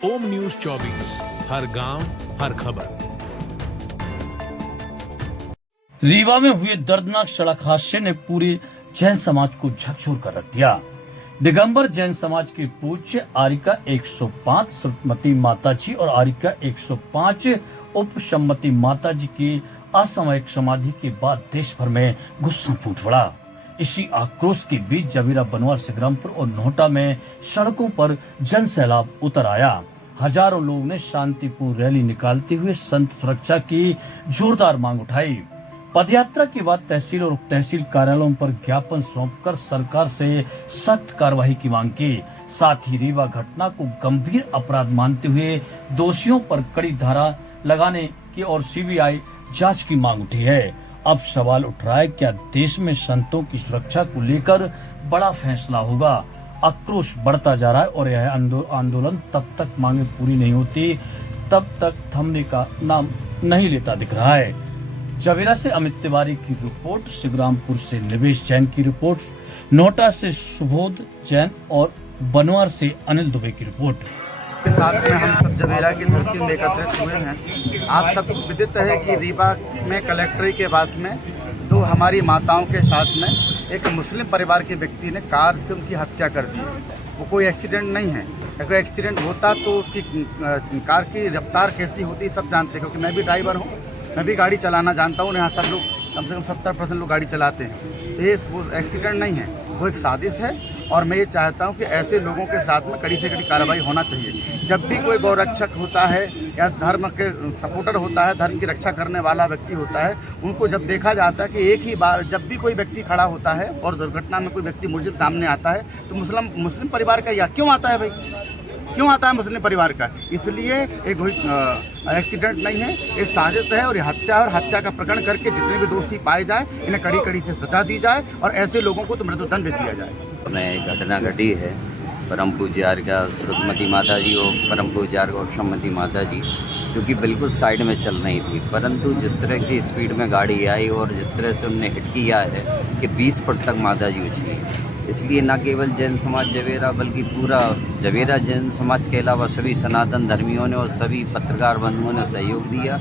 ओम news 24, हर गांव हर खबर। रीवा में हुए दर्दनाक सड़क हादसे ने पूरे जैन समाज को झकझोर कर रख दिया। दिगंबर जैन समाज की पूज्य आरिका 105 श्रुतमती माताजी और आरिका 105 उपशमती माताजी की असामयिक समाधि के बाद देश भर में गुस्सा फूट पड़ा। इसी आक्रोश के बीच जबीरा बनवार सिग्रामपुर और नोहटा में सड़कों पर जन सैलाब उतर आया। हजारों लोगों ने शांतिपूर्ण रैली निकालते हुए संत सुरक्षा की जोरदार मांग उठाई। पदयात्रा के बाद तहसील और उप तहसील कार्यालयों पर ज्ञापन सौंपकर सरकार से सख्त कार्रवाई की मांग की। साथ ही रीवा घटना को गंभीर अपराध मानते हुए दोषियों पर कड़ी धारा लगाने की और सीबीआई जांच की मांग उठी है। अब सवाल उठ रहा है, क्या देश में संतों की सुरक्षा को लेकर बड़ा फैसला होगा? आक्रोश बढ़ता जा रहा है और यह आंदोलन तब तक मांगे पूरी नहीं होती तब तक थमने का नाम नहीं लेता दिख रहा है। जवेरा से अमित तिवारी की रिपोर्ट, सिग्रामपुर से निवेश जैन की रिपोर्ट, नोटा से सुबोध जैन और बनवार से अनिल दुबे की रिपोर्ट। के साथ में हम सब जवेरा की धरती में एकत्रित हुए हैं। आप सब विदित है कि रीवा में कलेक्ट्रेट के पास में दो हमारी माताओं के साथ में एक मुस्लिम परिवार के व्यक्ति ने कार से उनकी हत्या कर दी। वो कोई एक्सीडेंट नहीं है। अगर एक्सीडेंट होता तो उसकी कार की रफ्तार कैसी होती सब जानते हैं, क्योंकि मैं भी ड्राइवर हूँ, मैं भी गाड़ी चलाना जानता हूँ। यहाँ सब लोग कम से कम 70% लोग गाड़ी चलाते हैं। तो ये वो एक्सीडेंट नहीं है, वो एक साजिश है। और मैं ये चाहता हूँ कि ऐसे लोगों के साथ में कड़ी से कड़ी कार्रवाई होना चाहिए। जब भी कोई गौरक्षक होता है या धर्म के सपोर्टर होता है, धर्म की रक्षा करने वाला व्यक्ति होता है, उनको जब देखा जाता है कि एक ही बार जब भी कोई व्यक्ति खड़ा होता है और दुर्घटना में कोई व्यक्ति मुझे सामने आता है तो मुस्लिम परिवार का या क्यों आता है भाई, क्यों आता है मुस्लिम परिवार का? इसलिए एक एक्सीडेंट नहीं है, ये साजिश है। और ये हत्या और हत्या का प्रकरण करके जितने भी दोषी पाए जाए इन्हें कड़ी कड़ी से सजा दी जाए और ऐसे लोगों को तो मृत्युदंड भी दिया जाए। में घटना घटी है। परम पूज्य आरिका श्रुतमती माता जी और परम पूज्य आरिका उपशमती माता जी, जो कि बिल्कुल साइड में चल रही थी, परंतु जिस तरह की स्पीड में गाड़ी आई और जिस तरह से उनने हिट किया है कि 20 फुट तक माता जी उछली। इसलिए न केवल जैन समाज जवेरा बल्कि पूरा जवेरा जैन समाज के अलावा सभी सनातन धर्मियों ने और सभी पत्रकार बंधुओं ने सहयोग दिया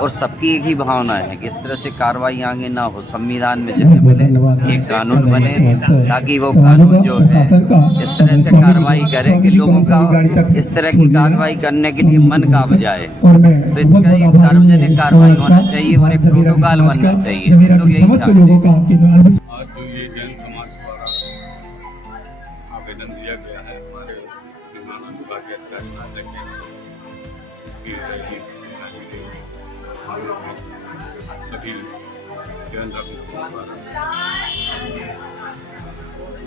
और सबकी एक ही भावना है कि इस तरह से कार्रवाई आगे ना हो, संविधान में जैसे बने एक कानून बने ताकि वो कानून जो है इस तरह से कार्रवाई करे कि लोगों का इस तरह की कार्रवाई करने के लिए मन कांप जाए। तो इसका एक सार्वजनिक कार्रवाई होना चाहिए और एक प्रोटोकॉल बनना चाहिए। लोग यही चाहते हैं। आवेदन दिया गया है हमारे निर्माण विभाग के अधिकारी इसकी रैली सभी जैन द्वारा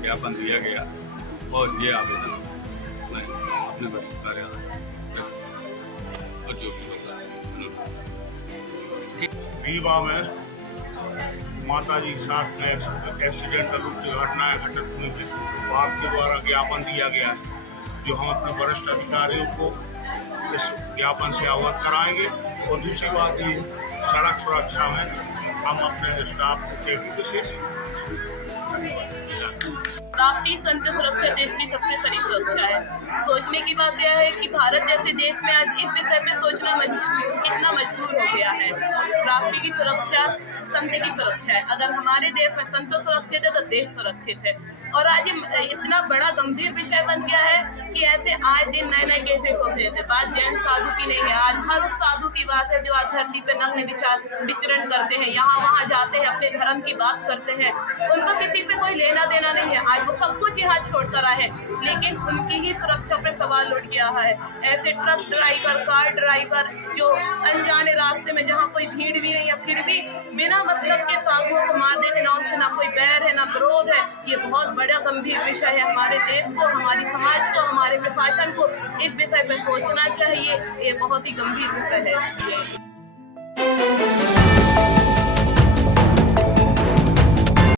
ज्ञापन दिया गया और ये आवेदन मैं अपने कार्यालय और जो भी होता है। रीवा में माता जी के साथ एक्सीडेंटल रूप से घटनाएं घटित हुई थी, तो आपके द्वारा ज्ञापन दिया गया है, जो हम अपने वरिष्ठ अधिकारियों को इस ज्ञापन से अवगत कराएंगे। और दूसरी बात ये सड़क सुरक्षा में हम अपने स्टाफ को विशेष राष्ट्रीय संत सुरक्षा देश की सबसे बड़ी सुरक्षा है। सोचने की बात यह है कि भारत जैसे देश में आज इस विषय पे सोचना कितना मजबूर हो गया है। राष्ट्र की सुरक्षा संत की सुरक्षा है। अगर हमारे देश में संत सुरक्षित है तो देश सुरक्षित है। और आज ये इतना बड़ा गंभीर विषय बन गया है कि ऐसे आए दिन नए नए केसेस होते रहते। बात जैन साधु की नहीं है, आज हर उस साधु की बात है जो आज धरती पे नग्न विचरण करते हैं, यहाँ वहाँ जाते हैं, अपने धर्म की बात करते हैं। उनको किसी से कोई लेना देना नहीं है। आज वो सब कुछ यहाँ छोड़कर आए हैं, लेकिन उनकी ही सुरक्षा पे सवाल उठ गया है। ऐसे ट्रक ड्राइवर, कार ड्राइवर जो अनजाने रास्ते में जहाँ कोई भीड़ भी है या फिर भी बिना मतलब के साधुओं को मार देते, ना उनसे ना कोई बैर है ना विरोध है। ये बहुत बड़ा गंभीर विषय है। हमारे देश को, हमारी समाज को, हमारे प्रशासन को इस विषय पर सोचना चाहिए। ये बहुत ही गंभीर विषय है।